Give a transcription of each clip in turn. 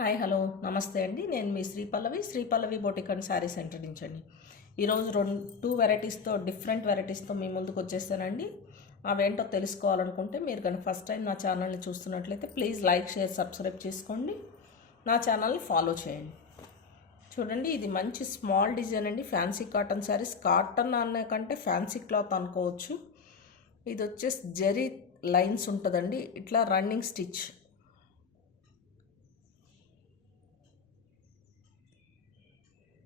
Hi hello నమస్తే అండి. నేను మీ శ్రీ పల్లవి బొటిక్ అండ్ శారీ సెంటర్ నుంచి అండి. ఈరోజు టూ వెరైటీస్తో డిఫరెంట్ వెరైటీస్తో మీ ముందుకు వచ్చేసానండి. అవేంటో తెలుసుకోవాలనుకుంటే మీరు కనుక ఫస్ట్ టైం నా ఛానల్ని చూస్తున్నట్లయితే ప్లీజ్ లైక్ షేర్ సబ్స్క్రైబ్ చేసుకోండి, నా ఛానల్ని ఫాలో చేయండి. చూడండి, ఇది మంచి స్మాల్ డిజైన్ అండి. ఫ్యాన్సీ కాటన్ శారీస్, కాటన్ అనే కంటే ఫ్యాన్సీ క్లాత్ అనుకోవచ్చు. ఇది వచ్చేసి జరీ లైన్స్ ఉంటుందండి, ఇట్లా రన్నింగ్ స్టిచ్.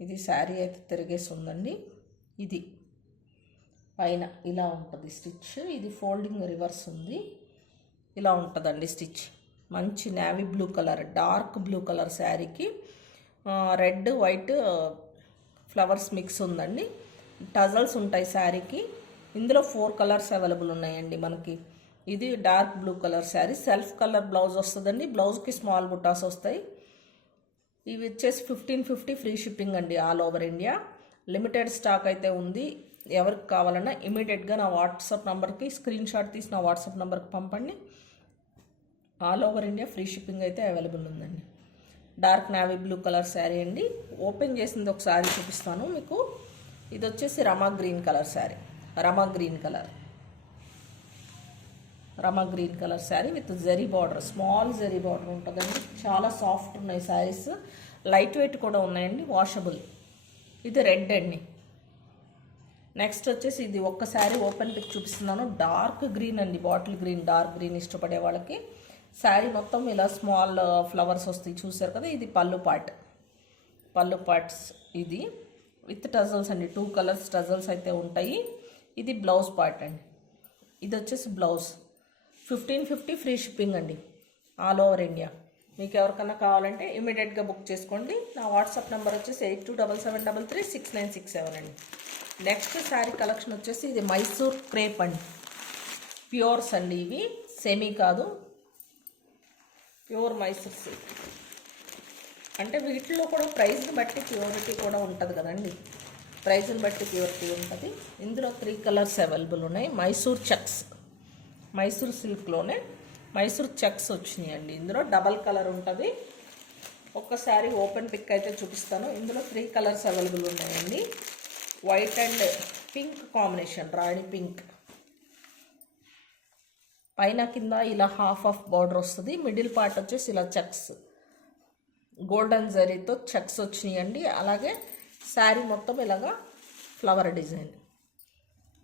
ఇది శారీ అయితే తిరిగేసి ఉందండి. ఇది పైన ఇలా ఉంటుంది స్టిచ్. ఇది ఫోల్డింగ్ రివర్స్ ఉంది, ఇలా ఉంటుందండి స్టిచ్. మంచి navy blue colour, dark blue colour శారీకి రెడ్ వైట్ ఫ్లవర్స్ మిక్స్ ఉందండి. టజల్స్ ఉంటాయి శారీకి. ఇందులో 4 కలర్స్ అవైలబుల్ ఉన్నాయండి మనకి. ఇది dark blue colour sari, self colour blouse వస్తుందండి. బ్లౌజ్కి స్మాల్ బుట్టాస్ వస్తాయి. ఇవి వచ్చేసి 1550 ఫ్రీ షిప్పింగ్ అండి, all over India. Limited stock అయితే ఉంది. ఎవరికి కావాలన్నా ఇమీడియట్గా నా వాట్సాప్ నెంబర్కి స్క్రీన్ షాట్ తీసి నా వాట్సాప్ నెంబర్కి పంపండి. All over India free shipping అయితే అవైలబుల్ ఉందండి. Dark navy blue colour sari అండి. ఓపెన్ చేసింది ఒక శారీ చూపిస్తాను మీకు. ఇది వచ్చేసి రమా గ్రీన్ కలర్ శారీ. రమా green colour sari with zari border, small zari border ఉంటుందండి. చాలా సాఫ్ట్ ఉన్నాయి శారీస్, లైట్ వెయిట్ కూడా ఉన్నాయండి, వాషబుల్. ఇది రెడ్ అండి. నెక్స్ట్ వచ్చేసి ఇది ఒక్క శారీ ఓపెన్ పిక్ చూపిస్తున్నాను. డార్క్ గ్రీన్ అండి, బాటిల్ గ్రీన్, డార్క్ గ్రీన్ ఇష్టపడే వాళ్ళకి శారీ మొత్తం ఇలా స్మాల్ ఫ్లవర్స్ వస్తాయి, చూసారు కదా. ఇది పళ్ళు పార్ట్స్ ఇది విత్ టజల్స్ అండి. 2 కలర్స్ టజల్స్ అయితే ఉంటాయి. ఇది బ్లౌజ్ పార్ట్ అండి. ఇది వచ్చేసి బ్లౌజ్. 1550 ఫ్రీ షిప్పింగ్ అండి, ఆల్ ఓవర్ ఇండియా. మీకు ఎవరికన్నా కావాలంటే ఇమీడియట్గా బుక్ చేసుకోండి. నా వాట్సాప్ నెంబర్ వచ్చేసి 8277336967 అండి. నెక్స్ట్ శారీ కలెక్షన్ వచ్చేసి ఇది మైసూర్ క్రేప్ అండి. ప్యూర్స్ అండి, ఇవి సెమీ కాదు, ప్యూర్ మైసూర్ సిల్క్. అంటే వీటిలో కూడా ప్రైస్ని బట్టి ప్యూరిటీ కూడా ఉంటుంది కదండి, ప్రైస్ని బట్టి ప్యూరిటీ ఉంటుంది. ఇందులో 3 కలర్స్ అవైలబుల్ ఉన్నాయి. మైసూర్ సిల్క్లోనే మైసూర్ చెక్స్ వచ్చినాయండి. ఇందులో డబల్ కలర్ ఉంటుంది. ఒక్కసారి ఓపెన్ పిక్ అయితే చూపిస్తాను. ఇందులో 3 కలర్స్ అవైలబుల్ ఉన్నాయండి. White and pink combination, Rani pink. పైన కింద ఇలా హాఫ్ బార్డర్ వస్తుంది. మిడిల్ పార్ట్ వచ్చేసి ఇలా చెక్స్, గోల్డెన్ జరీతో చెక్స్ వచ్చినాయండి. అలాగే శారీ మొత్తం ఇలాగా ఫ్లవర్ డిజైన్,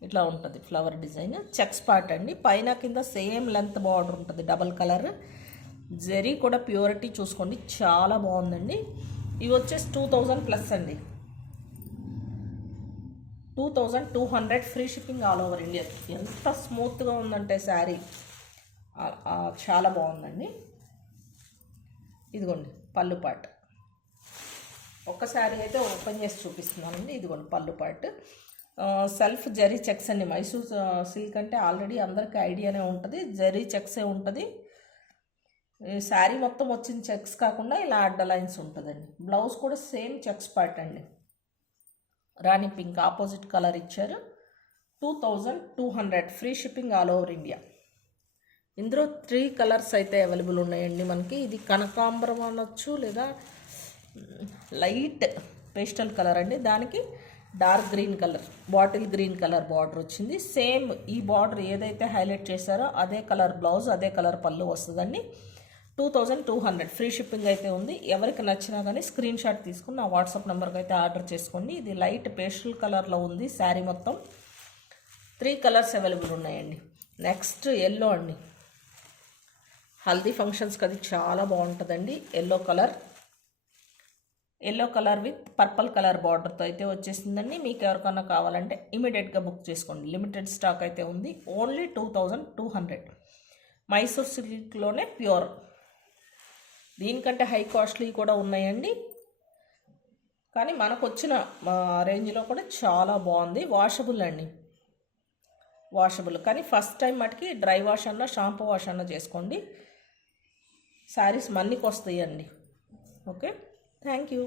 ఇట్లా ఉంటుంది ఫ్లవర్ డిజైన్. చెక్స్ పార్ట్ అండి. పైన కింద సేమ్ లెంత్ బార్డర్ ఉంటుంది, డబల్ కలర్. జరీ కూడా ప్యూరిటీ చూసుకోండి, చాలా బాగుందండి. ఇవి వచ్చేసి 2000 ప్లస్ అండి, 2200 free shipping all over India. ఎంత స్మూత్గా ఉందంటే శారీ, చాలా బాగుందండి. ఇదిగోండి పళ్ళు పార్ట్. ఒక్క శారీ అయితే ఓపెన్ చేసి చూపిస్తున్నానండి. ఇదిగోండి పళ్ళు పార్ట్. సెల్ఫ్ జరీ చెక్స్ అండి. మైసూర్ సిల్క్ అంటే ఆల్రెడీ అందరికీ ఐడియానే ఉంటుంది, జరీ చెక్సే ఉంటుంది. శారీ మొత్తం వచ్చిన చెక్స్ కాకుండా ఇలా అడ్డ లైన్స్ ఉంటుందండి. బ్లౌజ్ కూడా సేమ్ చెక్స్ పార్ట్ అండి. రాణి పింక్ ఆపోజిట్ కలర్ ఇచ్చారు. 2200 free shipping all over India. ఇందులో 3 కలర్స్ అయితే అవైలబుల్ ఉన్నాయండి మనకి. ఇది కనకాంబరం అనొచ్చు, లేదా లైట్ పేస్టల్ కలర్ అండి. దానికి dark green colour, bottle green colour border వచ్చింది. సేమ్ ఈ బార్డర్ ఏదైతే హైలైట్ చేశారో అదే కలర్ బ్లౌజ్, అదే కలర్ పళ్ళు వస్తుందండి. 2200 ఫ్రీ షిప్పింగ్ అయితే ఉంది. ఎవరికి నచ్చినా కానీ స్క్రీన్ షాట్ తీసుకుని నా వాట్సాప్ నెంబర్కి అయితే ఆర్డర్ చేసుకోండి. ఇది లైట్ పేస్టల్ కలర్లో ఉంది శారీ మొత్తం. 3 కలర్స్ అవైలబుల్ ఉన్నాయండి. నెక్స్ట్ ఎల్లో అండి. హల్దీ ఫంక్షన్స్కి అది చాలా బాగుంటుందండి. Yellow colour with purple colour బార్డర్తో అయితే వచ్చేసిందండి. మీకు ఎవరికన్నా కావాలంటే ఇమీడియట్గా బుక్ చేసుకోండి. లిమిటెడ్ స్టాక్ అయితే ఉంది. ఓన్లీ 2200. మైసూర్ సిల్క్లోనే ప్యూర్. దీనికంటే హై కాస్ట్లీ కూడా ఉన్నాయండి, కానీ మనకు వచ్చిన రేంజ్లో కూడా చాలా బాగుంది. వాషబుల్ అండి, వాషబుల్. కానీ ఫస్ట్ టైం మటుకి డ్రై వాష్ అన్నా షాంపూ వాష్ అన్నా చేసుకోండి. శారీస్ మన్నికి వస్తాయండి. Okay, thank you.